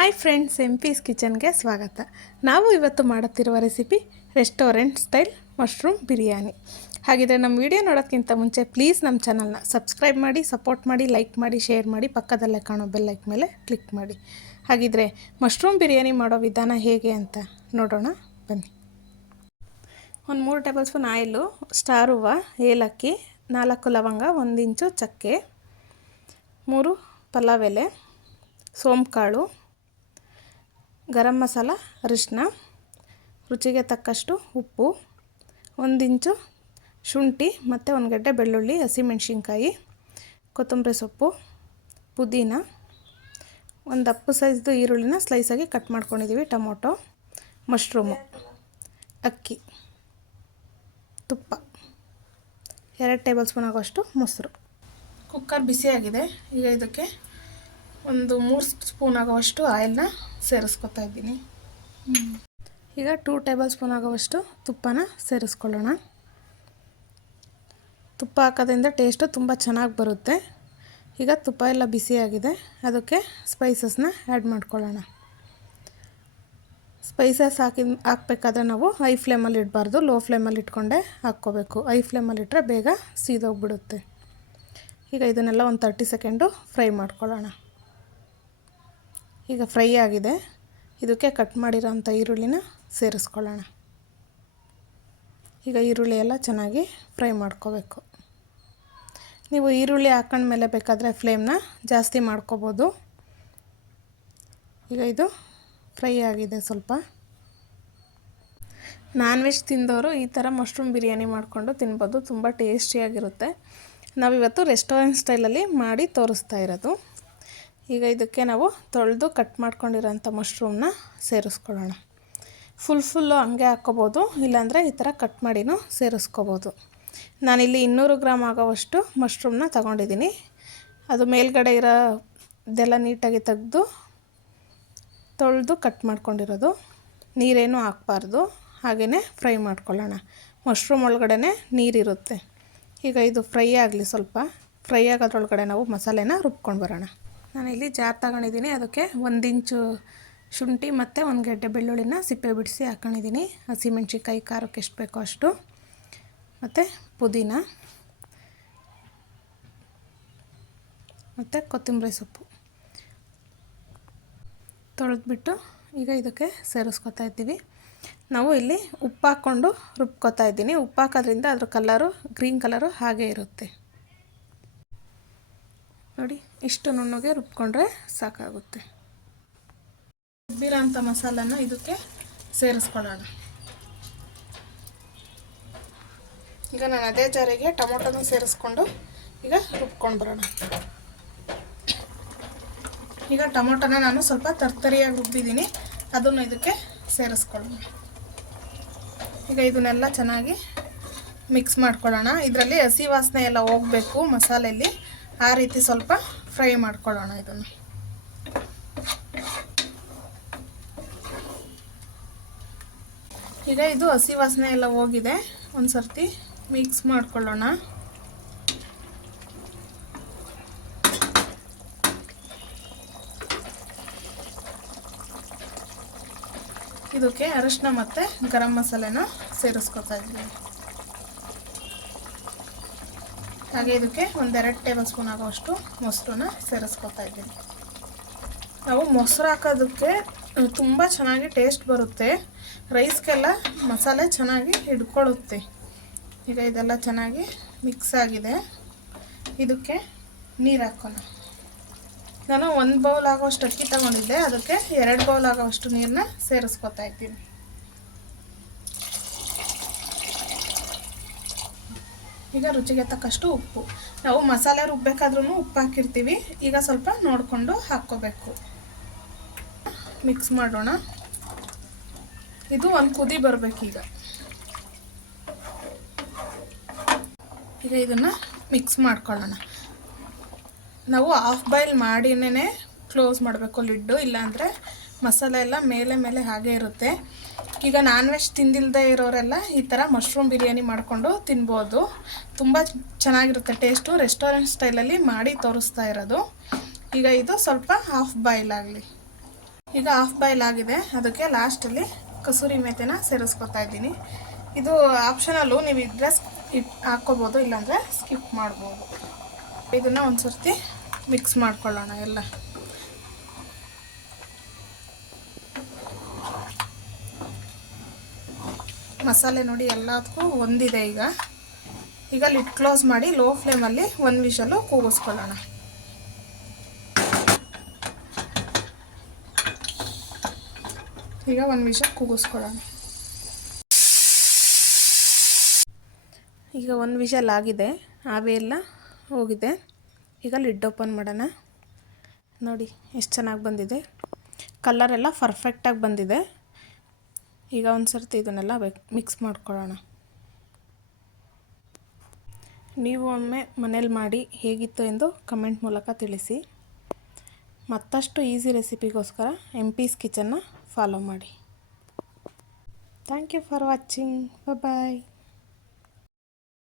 Hi friends M peace ಕಿಚನ್ಗೆ ಸ್ವಾಗತ. ನಾವು ಇವತ್ತು ಮಾಡುತ್ತಿರುವ recipe restaurant style mushroom biryani ಹಾಗಿದ್ರೆ ನಮ್ಮ ವಿಡಿಯೋ ನೋಡೋಕ್ಕಿಂತ ಮುಂಚೆ ಪ್ಲೀಸ್ ನಮ್ಮ ಚಾನಲ್ನ ಸಬ್ಸ್ಕ್ರೈಬ್ ಮಾಡಿ ಸಪೋರ್ಟ್ ಮಾಡಿ ಲೈಕ್ ಮಾಡಿ ಶೇರ್ ಮಾಡಿ, ಪಕ್ಕದಲ್ಲೇ ಕಾಣೋ ಬೆಲ್ ಲೈಕ್ ಮೇಲೆ ಕ್ಲಿಕ್ ಮಾಡಿ. ಹಾಗಿದ್ರೆ ಮಶ್ರೂಮ್ ಬಿರಿಯಾನಿ ಮಾಡೋ ವಿಧಾನ ಹೇಗೆ ಅಂತ ನೋಡೋಣ, ಬನ್ನಿ. ಒಂದು ಮೂರು ಟೇಬಲ್ ಸ್ಪೂನ್ ಆಯಿಲು ಸ್ಟಾರ್ ಹೂವು ಏಲಕ್ಕಿ, ನಾಲ್ಕು ಲವಂಗ, ಒಂದು ಇಂಚು ಚಕ್ಕೆ, ಮೂರು ಪಲಾವ್ ಎಲೆ ಸೋಂಕಾಳು ಗರಂ ಮಸಾಲ ಅರಿಶಿನ ರುಚಿಗೆ ತಕ್ಕಷ್ಟು ಉಪ್ಪು ಒಂದಿಂಚು ಶುಂಠಿ ಮತ್ತು ಒಂದು ಗಡ್ಡೆ ಬೆಳ್ಳುಳ್ಳಿ ಹಸಿಮೆಣ್ಸಿನ್ಕಾಯಿ ಕೊತ್ತಂಬರಿ ಸೊಪ್ಪು, ಪುದೀನ, ಒಂದು ಅಪ್ಪು ಸೈಜ್ದು ಈರುಳ್ಳಿನ ಸ್ಲೈಸಾಗಿ ಕಟ್ ಮಾಡ್ಕೊಂಡಿದ್ದೀವಿ ಟೊಮೊಟೊ ಮಶ್ರೂಮು ಅಕ್ಕಿ, ತುಪ್ಪ. ಎರಡು ಟೇಬಲ್ ಸ್ಪೂನ್ ಆಗೋಷ್ಟು ಮೊಸರು. ಕುಕ್ಕರ್ ಬಿಸಿಯಾಗಿದೆ, ಈಗ ಇದಕ್ಕೆ ಒಂದು ಮೂರು ಸ್ಪೂನ್ ಆಗೋವಷ್ಟು ಆಯಿಲ್ನ ಸೇರಿಸ್ಕೊತಾ ಇದ್ದೀನಿ. ಈಗ ಟೂ ಟೇಬಲ್ ಸ್ಪೂನ್ ಆಗೋವಷ್ಟು ತುಪ್ಪನ ಸೇರಿಸ್ಕೊಳ್ಳೋಣ. ತುಪ್ಪ ಹಾಕೋದ್ರಿಂದ ಟೇಸ್ಟು ತುಂಬ ಚೆನ್ನಾಗಿ ಬರುತ್ತೆ. ಈಗ ತುಪ್ಪ ಎಲ್ಲ ಬಿಸಿಯಾಗಿದೆ ಅದಕ್ಕೆ ಸ್ಪೈಸಸ್ನ ಆ್ಯಡ್ ಮಾಡ್ಕೊಳ್ಳೋಣ. ಸ್ಪೈಸಸ್ ಹಾಕಿ ಹಾಕಬೇಕಾದ್ರೆ ನಾವು ಹೈ ಫ್ಲೇಮಲ್ಲಿ ಇಡಬಾರ್ದು. ಲೋ ಫ್ಲೇಮಲ್ಲಿ ಇಟ್ಕೊಂಡೆ ಹಾಕ್ಕೋಬೇಕು. ಹೈ ಫ್ಲೇಮಲ್ಲಿ ಇಟ್ಟರೆ ಬೇಗ ಸೀದೋಗ್ಬಿಡುತ್ತೆ. ಈಗ ಇದನ್ನೆಲ್ಲ ಒಂದು ತರ್ಟಿ ಸೆಕೆಂಡು ಫ್ರೈ ಮಾಡ್ಕೊಳ್ಳೋಣ. ಈಗ ಫ್ರೈ ಆಗಿದೆ. ಇದಕ್ಕೆ ಕಟ್ ಮಾಡಿರೋಂಥ ಈರುಳ್ಳಿನ ಸೇರಿಸ್ಕೊಳ್ಳೋಣ. ಈಗ ಈರುಳ್ಳಿ ಎಲ್ಲ ಚೆನ್ನಾಗಿ ಫ್ರೈ ಮಾಡ್ಕೋಬೇಕು. ನೀವು ಈರುಳ್ಳಿ ಹಾಕೊಂಡ್ಮೇಲೆ ಬೇಕಾದರೆ ಫ್ಲೇಮ್ನ ಜಾಸ್ತಿ ಮಾಡ್ಕೋಬೋದು. ಈಗ ಇದು ಫ್ರೈ ಆಗಿದೆ ಸ್ವಲ್ಪ. ನಾನ್ ವೆಜ್ ತಿಂದವರು ಈ ಥರ ಮಶ್ರೂಮ್ ಬಿರಿಯಾನಿ ಮಾಡಿಕೊಂಡು ತಿನ್ಬೋದು. ತುಂಬ ಟೇಸ್ಟಿಯಾಗಿರುತ್ತೆ. ನಾವಿವತ್ತು ರೆಸ್ಟೋರೆಂಟ್ ಸ್ಟೈಲಲ್ಲಿ ಮಾಡಿ ತೋರಿಸ್ತಾ ಇರೋದು. ಈಗ ಇದಕ್ಕೆ ನಾವು ತೊಳೆದು ಕಟ್ ಮಾಡ್ಕೊಂಡಿರೋಂಥ ಮಶ್ರೂಮ್ನ ಸೇರಿಸ್ಕೊಳ್ಳೋಣ. ಫುಲ್ ಫುಲ್ಲು ಹಂಗೆ ಹಾಕ್ಕೋಬೋದು, ಇಲ್ಲಾಂದರೆ ಈ ಥರ ಕಟ್ ಮಾಡಿನೂ ಸೇರಿಸ್ಕೋಬೋದು. ನಾನಿಲ್ಲಿ ಇನ್ನೂರು ಗ್ರಾಮ್ ಆಗೋವಷ್ಟು ಮಶ್ರೂಮ್ನ ತಗೊಂಡಿದ್ದೀನಿ. ಅದು ಮೇಲ್ಗಡೆ ಇರೋದೆಲ್ಲ ನೀಟಾಗಿ ತೆಗೆದು ತೊಳೆದು ಕಟ್ ಮಾಡ್ಕೊಂಡಿರೋದು. ನೀರೇನು ಹಾಕ್ಬಾರ್ದು ಹಾಗೆಯೇ ಫ್ರೈ ಮಾಡ್ಕೊಳ್ಳೋಣ. ಮಶ್ರೂಮ್ ಒಳಗಡೆ ನೀರಿರುತ್ತೆ. ಈಗ ಇದು ಫ್ರೈ ಆಗಲಿ ಸ್ವಲ್ಪ. ಫ್ರೈ ಆಗೋದ್ರೊಳಗಡೆ ನಾವು ಮಸಾಲೆನ ರುಬ್ಕೊಂಡು ಬರೋಣ. ನಾನಿಲ್ಲಿ ಜಾರ್ ತಗೊಂಡಿದ್ದೀನಿ. ಅದಕ್ಕೆ ಒಂದು ಇಂಚು ಶುಂಠಿ ಮತ್ತು ಒಂದು ಗೆಡ್ಡೆ ಬೆಳ್ಳುಳ್ಳಿನ ಸಿಪ್ಪೆ ಬಿಡಿಸಿ ಹಾಕೊಂಡಿದ್ದೀನಿ. ಹಸಿಮೆಣ್ಸಿನ್ಕಾಯಿ ಖಾರಕ್ಕೆ ಎಷ್ಟು ಬೇಕೋ ಅಷ್ಟು. ಮತ್ತು ಪುದೀನ. ಮತ್ತು ಕೊತ್ತಂಬರಿ ಸೊಪ್ಪು. ತೊಳೆದ್ಬಿಟ್ಟು ಈಗ ಇದಕ್ಕೆ ಸೇರಿಸ್ಕೊತಾ ಇದ್ದೀವಿ. ನಾವು ಇಲ್ಲಿ ಉಪ್ಪು ಹಾಕ್ಕೊಂಡು ರುಬ್ಕೊತಾ ಇದ್ದೀನಿ. ಉಪ್ಪು ಹಾಕೋದ್ರಿಂದ ಅದ್ರ ಕಲರು ಗ್ರೀನ್ ಕಲರು ಹಾಗೇ ಇರುತ್ತೆ. ನೋಡಿ, ಇಷ್ಟು ನುಣ್ಣಗೆ ರುಬ್ಕೊಂಡ್ರೆ ಸಾಕಾಗುತ್ತೆ. ರುಬ್ಬಿರೋಂಥ ಮಸಾಲನ ಇದಕ್ಕೆ ಸೇರಿಸ್ಕೊಳ್ಳೋಣ. ಈಗ ನಾನು ಅದೇ ಜಾರಿಗೆ ಟೊಮೊಟೊನ ಸೇರಿಸ್ಕೊಂಡು ಈಗ ರುಬ್ಕೊಂಡು ಬರೋಣ. ಈಗ ಟೊಮೊಟೊನ ನಾನು ಸ್ವಲ್ಪ ತರ್ತರಿಯಾಗಿ ರುಬ್ಬಿದ್ದೀನಿ. ಅದನ್ನು ಇದಕ್ಕೆ ಸೇರಿಸ್ಕೊಳ್ಳೋಣ. ಈಗ ಇದನ್ನೆಲ್ಲ ಚೆನ್ನಾಗಿ ಮಿಕ್ಸ್ ಮಾಡ್ಕೊಳ್ಳೋಣ. ಇದರಲ್ಲಿ ಹಸಿ ವಾಸನೆ ಎಲ್ಲ ಹೋಗಬೇಕು ಮಸಾಲೆಯಲ್ಲಿ ಆ ರೀತಿ ಸ್ವಲ್ಪ ಫ್ರೈ ಮಾಡ್ಕೊಳ್ಳೋಣ ಇದನ್ನು. ಈಗ ಇದು ಹಸಿ ವಾಸನೆ ಎಲ್ಲ ಹೋಗಿದೆ. ಒಂದು ಸರ್ತಿ ಮಿಕ್ಸ್ ಮಾಡ್ಕೊಳ್ಳೋಣ. ಇದಕ್ಕೆ ಅರಿಶಿನ ಮತ್ತು ಗರಂ ಮಸಾಲೆನ ಸೇರಿಸ್ಕೊತಾ ಇದ್ದೀವಿ ಹಾಗೆ ಇದಕ್ಕೆ ಒಂದೆರಡು ಟೇಬಲ್ ಸ್ಪೂನ್ ಆಗೋಷ್ಟು ಮೊಸರನ್ನ ಸೇರಿಸ್ಕೊತಾ ಇದ್ದೀನಿ. ನಾವು ಮೊಸರು ಹಾಕೋದಕ್ಕೆ ತುಂಬ ಚೆನ್ನಾಗಿ ಟೇಸ್ಟ್ ಬರುತ್ತೆ. ರೈಸ್ಗೆಲ್ಲ ಮಸಾಲೆ ಚೆನ್ನಾಗಿ ಹಿಡ್ಕೊಳ್ಳುತ್ತೆ ಈಗ ಇದೆಲ್ಲ ಚೆನ್ನಾಗಿ ಮಿಕ್ಸ್ ಆಗಿದೆ. ಇದಕ್ಕೆ ನೀರು ಹಾಕೋಣ. ನಾನು ಒಂದು ಬೌಲ್ ಆಗೋಷ್ಟು ಅಕ್ಕಿ ತಗೊಂಡಿದ್ದೆ. ಅದಕ್ಕೆ ಎರಡು ಬೌಲ್ ಆಗೋವಷ್ಟು ನೀರನ್ನ ಸೇರಿಸ್ಕೊತಾ ಇದ್ದೀನಿ. ಈಗ ರುಚಿಗೆ ತಕ್ಕಷ್ಟು ಉಪ್ಪು. ನಾವು ಮಸಾಲೆ ರುಬ್ಬೇಕಾದ್ರೂ ಉಪ್ಪು ಹಾಕಿರ್ತೀವಿ. ಈಗ ಸ್ವಲ್ಪ ನೋಡಿಕೊಂಡು ಹಾಕ್ಕೋಬೇಕು. ಮಿಕ್ಸ್ ಮಾಡೋಣ. ಇದು ಒಂದು ಕುದಿ ಬರಬೇಕೀಗ ಈಗ. ಇದನ್ನು ಮಿಕ್ಸ್ ಮಾಡ್ಕೊಳ್ಳೋಣ. ನಾವು ಆಫ್ ಬಾಯ್ಲ್ ಮಾಡಿನೇ ಕ್ಲೋಸ್ ಮಾಡಬೇಕು ಲಿಡ್ಡು, ಇಲ್ಲಾಂದರೆ ಮಸಾಲೆ ಎಲ್ಲ ಮೇಲೆ ಮೇಲೆ ಹಾಗೆ ಇರುತ್ತೆ. ಈಗ ನಾನ್ ವೆಜ್ ತಿಂದಿಲ್ಲದೆ ಇರೋರೆಲ್ಲ ಈ ಥರ ಮಶ್ರೂಮ್ ಬಿರಿಯಾನಿ ಮಾಡಿಕೊಂಡು ತಿನ್ಬೋದು. ತುಂಬ ಚೆನ್ನಾಗಿರುತ್ತೆ ಟೇಸ್ಟು ರೆಸ್ಟೋರೆಂಟ್ ಸ್ಟೈಲಲ್ಲಿ ಮಾಡಿ ತೋರಿಸ್ತಾ ಇರೋದು. ಈಗ ಇದು ಸ್ವಲ್ಪ ಹಾಫ್ ಬಾಯ್ಲ್ ಆಗಲಿ. ಈಗ ಹಾಫ್ ಬಾಯ್ಲ್ ಆಗಿದೆ. ಅದಕ್ಕೆ ಲಾಸ್ಟಲ್ಲಿ ಕಸೂರಿ ಮೆಥೆನ ಸೇರಿಸ್ಕೊತಾ ಇದ್ದೀನಿ. ಇದು ಆಪ್ಷನಲ್ಲು ನೀವು ಇದ್ರೆ ಇಟ್ ಹಾಕ್ಕೋಬೋದು, ಇಲ್ಲಾಂದರೆ ಸ್ಕಿಪ್ ಮಾಡ್ಬೋದು. ಇದನ್ನು ಒಂದು ಸರ್ತಿ ಮಿಕ್ಸ್ ಮಾಡ್ಕೊಳ್ಳೋಣ ಎಲ್ಲ. ಮಸಾಲೆ ನೋಡಿ ಎಲ್ಲದಕ್ಕೂ ಒಂದಿದೆ ಈಗ. ಈಗ ಲಿಡ್ ಕ್ಲೋಸ್ ಮಾಡಿ ಲೋ ಫ್ಲೇಮಲ್ಲಿ ಒಂದು ವಿಷಲು ಕೂಗಿಸ್ಕೊಳ್ಳೋಣ. ಈಗ ಒಂದು ವಿಷ ಕೂಗಿಸ್ಕೊಳ್ಳೋಣ. ಈಗ ಒಂದು ವಿಷಲ್ ಆಗಿದೆ. ಆವೇ ಎಲ್ಲ ಹೋಗಿದೆ. ಈಗ ಲಿಡ್ ಓಪನ್ ಮಾಡೋಣ. ನೋಡಿ, ಎಷ್ಟು ಚೆನ್ನಾಗಿ ಬಂದಿದೆ. ಕಲ್ಲರೆಲ್ಲ ಪರ್ಫೆಕ್ಟಾಗಿ ಬಂದಿದೆ. ಈಗ ಒಂದು ಸರ್ತಿ ಇದನ್ನೆಲ್ಲ ಮಿಕ್ಸ್ ಮಾಡ್ಕೊಳ್ಳೋಣ. ನೀವು ಒಮ್ಮೆ ಮನೇಲಿ ಮಾಡಿ ಹೇಗಿತ್ತು ಎಂದು ಕಮೆಂಟ್ ಮೂಲಕ ತಿಳಿಸಿ. ಮತ್ತಷ್ಟು ಈಸಿ ರೆಸಿಪಿಗೋಸ್ಕರ ಎಂ ಪೀಸ್ ಕಿಚನ್ನ ಫಾಲೋ ಮಾಡಿ. Thank you for watching bye